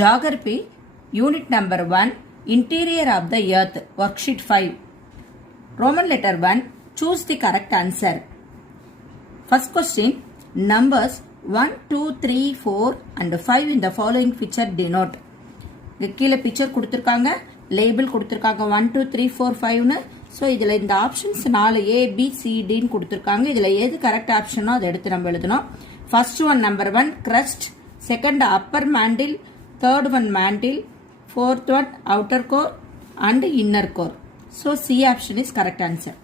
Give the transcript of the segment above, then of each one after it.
Geography, Unit number 1, Interior of the Earth, Worksheet 5. Roman letter 1, choose the correct answer. First question, numbers 1, 2, 3, 4 and 5 in the following picture denote. கீழே பிக்சர் கொடுத்துருக்காங்க, லேபிள் கொடுத்துருக்காங்க 1, 2, 3, 4, 5னு. ஸோ இதில் இந்த ஆப்ஷன்ஸ் 4 ABCDன்னு கொடுத்துருக்காங்க. இதில் எது கரெக்ட் ஆப்ஷனோ அதை எடுத்து நம்ம எழுதணும். First one number 1 crust, second upper mantle, third one mantle, fourth one outer core and inner core. So C option is correct answer.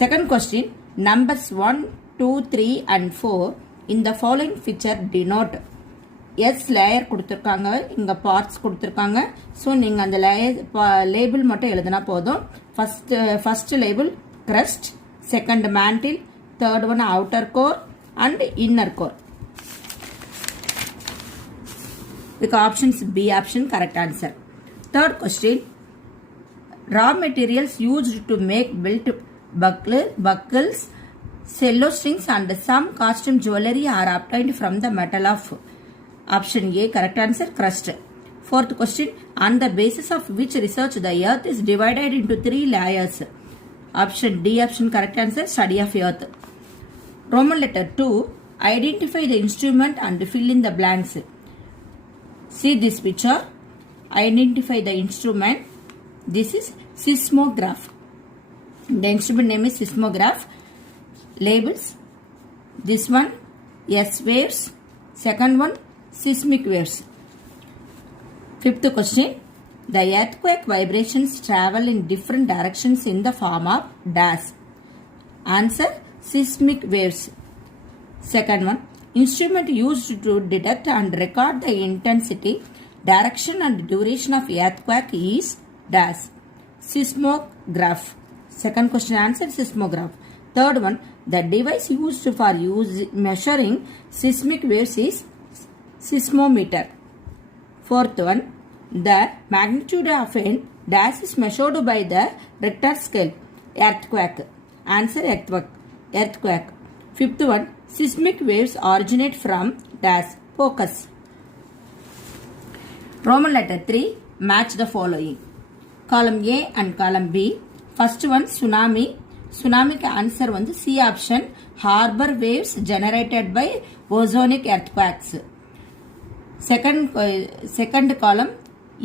Second question, numbers 1, 2, 3 and 4 in the following picture denote. S layer கொடுத்திருக்காங்க, இங்க parts கொடுத்திருக்காங்க. So நீங்க அந்த லேபிள் மட்டும் எழுதினா போதும். First label crust, second mantle, third one outer core and inner core. With options B option correct answer. Third question, raw materials used to make belt buckles, cello strings and some costume jewelry are obtained from the metal of. Option A correct answer, crust. Fourth question, on the basis of which research the earth is divided into 3 layers. Option D option correct answer, study of earth. Roman letter 2, identify the instrument and fill in the blanks. See this picture, identify the instrument. This is seismograph. The instrument name is seismograph. Labels, this one S waves, second one seismic waves. Fifth question, the earthquake vibrations travel in different directions in the form of dash. Answer, seismic waves. Second one, instrument used to detect and record the intensity, direction and duration of earthquake is dash. Seismograph. Second question answer, seismograph. Third one, the device used for measuring seismic waves is seismometer. Fourth one, the magnitude of a dash is measured by the Richter scale. Earthquake. Answer, earthquake. Fifth one, seismic waves originate from dash. Focus. Roman letter 3, match the following. Column A and column B. First one, tsunami. Tsunami answer வந்து C option, harbor waves generated by ozonic earthquakes. Second column,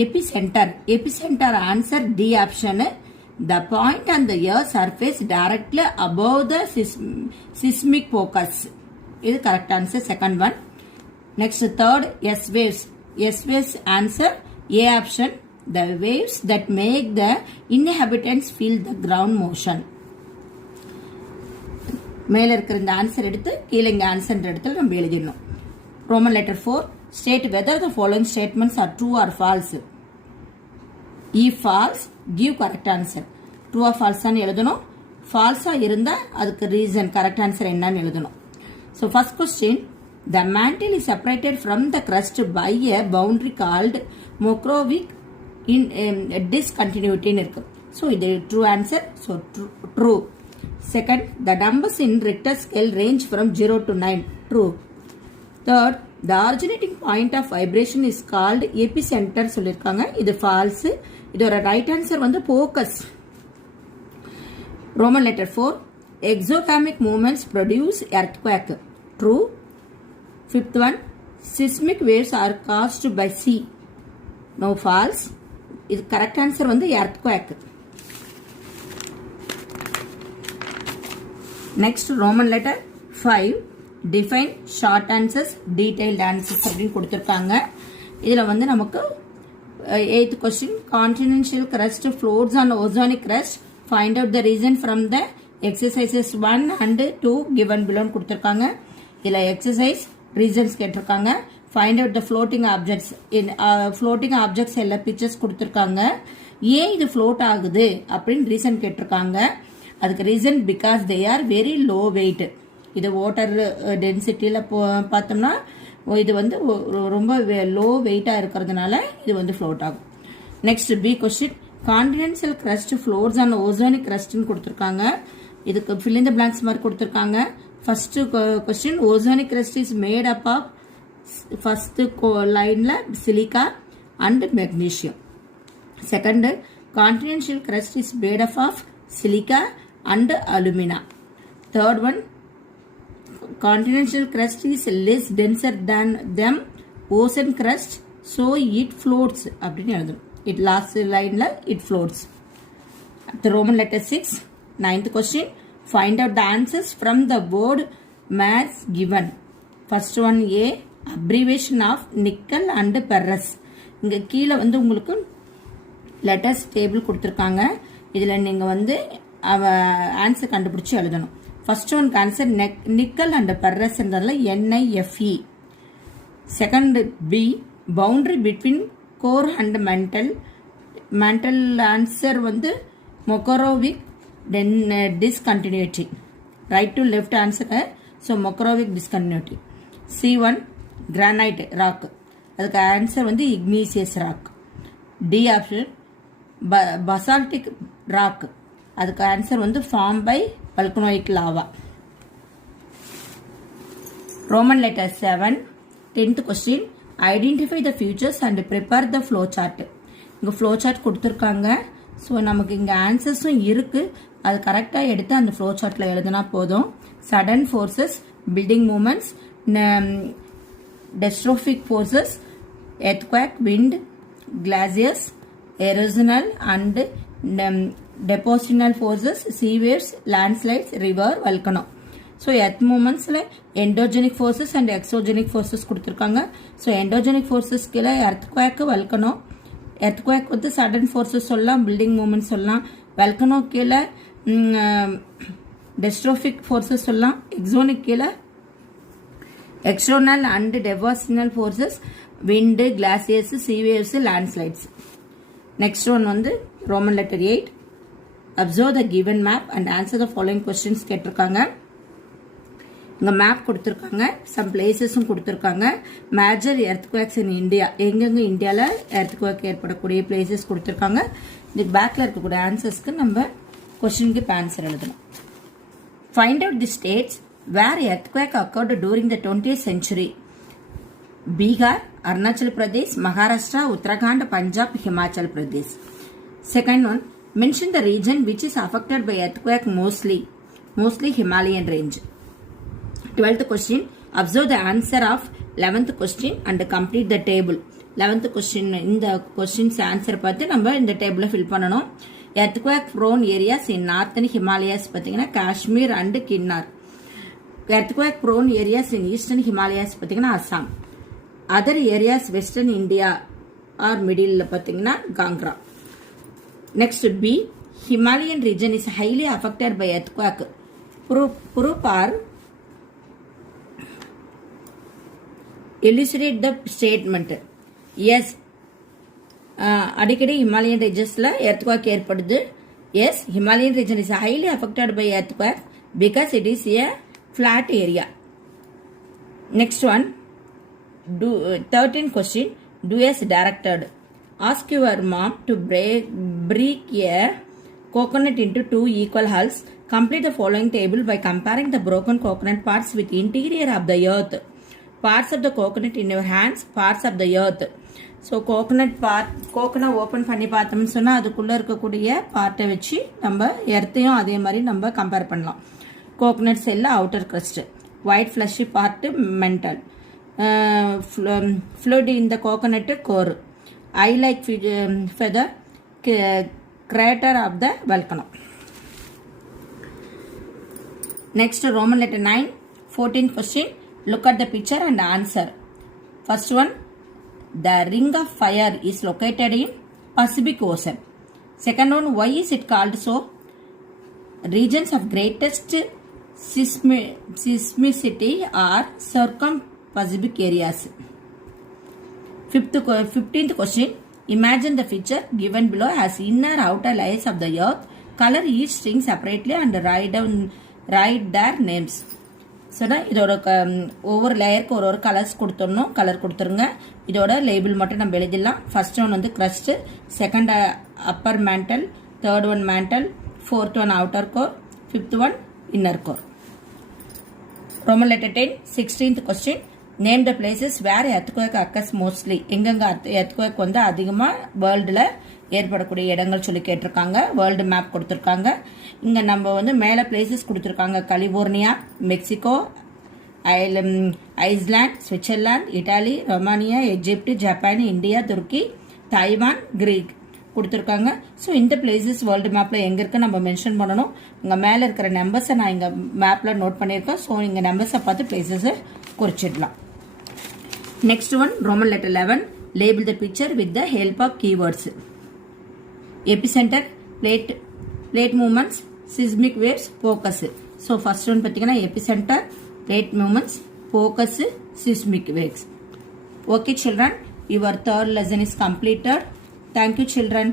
epicenter. Epicenter answer D option. The point on the earth surface directly above the seismic focus. This is correct answer, second one. Next, third, S waves. S waves answer A option. The waves that make the inhabitants feel the ground motion. மேல இருக்கிற இந்த ஆன்சர் எடுத்து கீழே இங்க ஆன்சர் எடுத்து நம்ம எழுதிடணும். Roman letter 4, state whether the following statements are true or false. If false, give correct answer. True or false ன்னு எழுதணும். False இருந்தா அதுக்கு reason correct answer என்னன்னு எழுதணும். So first question, the mantle is separated from the crust by a boundary called Mokrovic in discontinuity இருக்கு. So இது true answer. So true. Second, the numbers in Richter scale range from 0 to 9. True. Third, the originating point of vibration is called epicenter சொல்லிருக்காங்க. இது false. இதோட right answer வந்து focus. Roman letter 4, exothermic movements produce earthquake. True. Fifth one, seismic waves are caused by sea. No, false. இது correct answer வந்து earthquake. Next, Roman letter 5, define short answers, detailed answers அப்படின்னு கொடுத்திருக்காங்க. இதுல வந்து நமக்கு 8th question, continental crust floats on ozonic crust, find out the reason from the exercises 1 and 2 given below கொடுத்திருக்காங்க. இதுல exercise reasons கேட்டிருக்காங்க. find out the floating objects. in floating objects எல்லா pictures கொடுத்திருக்காங்க. ஏன் இது float ஆகுது அப்படின்னு ரீசன் கேட்டிருக்காங்க. அதுக்கு reason because they are very low wait. இது வாட்டர் டென்சிட்டியில் பார்த்தோம்னா இது வந்து ரொம்ப லோ வெயிட்டாக இருக்கிறதுனால இது வந்து ஃப்ளோட் ஆகும். Next B question, continental crust floors and oceanic கிரஸ்ட்னு கொடுத்துருக்காங்க. இதுக்கு ஃபில் இன் த பிளாங்க்ஸ் மாதிரி கொடுத்துருக்காங்க. First question, oceanic crust is made up of first line la silica and magnesium. Second, continental crust is made up of silica and alumina. Third one, continental crust is less denser than them ocean crust, so it floats. It last line la it floats. The Roman letter 6. Ninth question, find out the answers from the word mass given. First one A, abbreviation of nickel and ferrous. இங்க கீழ வந்து உங்களுக்கு letters table கொடுத்திருக்காங்க. இதுல நீங்க வந்து answer கண்டுபிடிச்சு எழுதணும். First one answer nickel and ferrous என்றதுல NiFe. Second B, boundary between core and mantle answer வந்து Mohorovicic discontinuity. Right to left answer है. So Mokorovic discontinuity. C1 granite rock. அதுக்கு ஆன்சர் வந்து igneous rock. D option basaltic rock. அதுக்கு ஆன்சர் வந்து formed by volcanic lava. Roman letter 7. 10th question, identify the features and prepare the flow chart. இங்க flow chart கொடுத்திருக்காங்க. ஸோ நமக்கு இங்கே ஆன்சர்ஸும் இருக்கு. அது கரெக்டாக எடுத்து அந்த ஃப்ளோ சார்ட்டில் எழுதினா போதும். Sudden forces, building movements, diastrophic forces, earthquake, wind, glaciers, erosional and depositional forces, sea waves, landslides, river, volcano. So earth மூமெண்ட்ஸில் endogenic forces and exogenic forces கொடுத்துருக்காங்க. ஸோ எண்டோஜெனிக் ஃபோர்ஸஸ் கீழே எர்த்குவேக்கு, வல்கனோ. எர்த்குவேக் வந்து sudden forces சொல்லலாம், building movement சொல்லலாம். Volcano கீழே diastrophic forces சொல்லலாம். Exogenic கீழே external and depositional forces, wind, glaciers, sea waves, landslides. Next one வந்து Roman letter 8. Observe the given map and answer the following questions கேட்டிருக்காங்க. இங்க மேப் கொடுத்திருக்காங்க, சம் பிளேசஸும் கொடுத்திருக்காங்க. மேஜர் எர்த்குவேக்ஸ் இன் இந்தியா, எங்கெங்க இந்தியால எர்த்குவேக் ஏற்படக்கூடிய பிளேசஸ் கொடுத்திருக்காங்க. இதுக்கு பேக்ல இருக்கக்கூடிய ஆன்சர்ஸ்க்கு நம்ம கொஸ்டினுக்கு இப்போ ஆன்சர் எழுதணும். Find out the states where earthquake occurred during the 20th century. Bihar, Arunachal Pradesh, Maharashtra, Uttarakhand, Punjab, Himachal Pradesh. Second one, mention the region which is affected by earthquake mostly Himalayan range. 12th question, observe the answer of 11th question and complete the table. 11th question இந்த questions answer பார்த்து நம்ம இந்த டேபிள ஃபில் பண்ணணும். earthquake prone areas in northern Himalayas பார்த்தீங்கன்னா காஷ்மீர் அண்ட் Kinnaur. earthquake prone areas in eastern Himalayas பார்த்தீங்கன்னா Assam. other areas western India or middle பார்த்தீங்கன்னா Kangra. next B, Himalayan region is highly affected by earthquake. proof or elucidate the statement. Yes, அடிக்கடி Himalayan ரீஜன்ஸ்ல earthquake ஏற்படுது. Yes, Himalayan region is highly affected by earthquake because it is a flat area. Next one, 13th question, do as directed. Ask your mom to break a coconut into 2 equal hulls. Complete the following table by comparing the broken coconut parts with interior of the earth. Parts of the coconut in your hands, parts of the earth. So coconut open பண்ணி பார்த்தோம்னு சொன்னால் அதுக்குள்ளே இருக்கக்கூடிய பார்ட்டை வச்சு நம்ம எர்த்தையும் அதே மாதிரி நம்ம கம்பேர் பண்ணலாம். கோகனட் செல்ல outer crust, white fleshy part mantle, fluid in the coconut core, eye like feather, crater of the volcano. Next Roman letter 9. 14th question, look at the picture and answer. First one, the ring of fire is located in Pacific Ocean. Second one, why is it called so? Regions of greatest seismicity are circum-Pacific areas. 15th question, imagine the picture given below as inner outer layers of the earth. Color each string separately and write their names. So இதோட ஒவ்வொரு லேயருக்கு ஒரு கலர்ஸ் கொடுத்துடணும். கலர் கொடுத்துருங்க. இதோட லேபிள் மட்டும் நம்ம எழுதிடலாம். ஃபர்ஸ்ட் ஒன் வந்து crust, second upper mantle, third one mantle, fourth one outer core, fifth one inner core. Roman letter 10. 16th question, name the places where earthquake occurs mostly, எங்கெங்க எர்த்குவேக் வந்து அதிகமாக வேர்ல்டில் ஏற்படக்கூடிய இடங்கள் சொல்லி கேட்டிருக்காங்க. வேர்ல்டு மேப் கொடுத்துருக்காங்க. இங்கே நம்ம வந்து மேலே பிளேசஸ் கொடுத்துருக்காங்க. California, Mexico, Iceland, Switzerland, Italy, Romania, Egypt, Japan, India, துருக்கி, தைவான், கிரீக் கொடுத்துருக்காங்க. ஸோ இந்த பிளேசஸ் வேர்ல்டு மேப்பில் எங்கே இருக்கு நம்ம மென்ஷன் பண்ணணும். இங்கே மேலே இருக்கிற நம்பர்ஸை நான் இங்கே மேப்பில் நோட் பண்ணியிருக்கேன். ஸோ இங்கே நம்பர்ஸை பார்த்து பிளேசஸை குறிச்சிடலாம். Next one, Roman letter 11. Label the picture with the help of keywords. Epicenter, plate movements, seismic waves, focus. So first one pathina epicenter, plate movements, focus, seismic waves. Okay children, your third lesson is completed. Thank you children.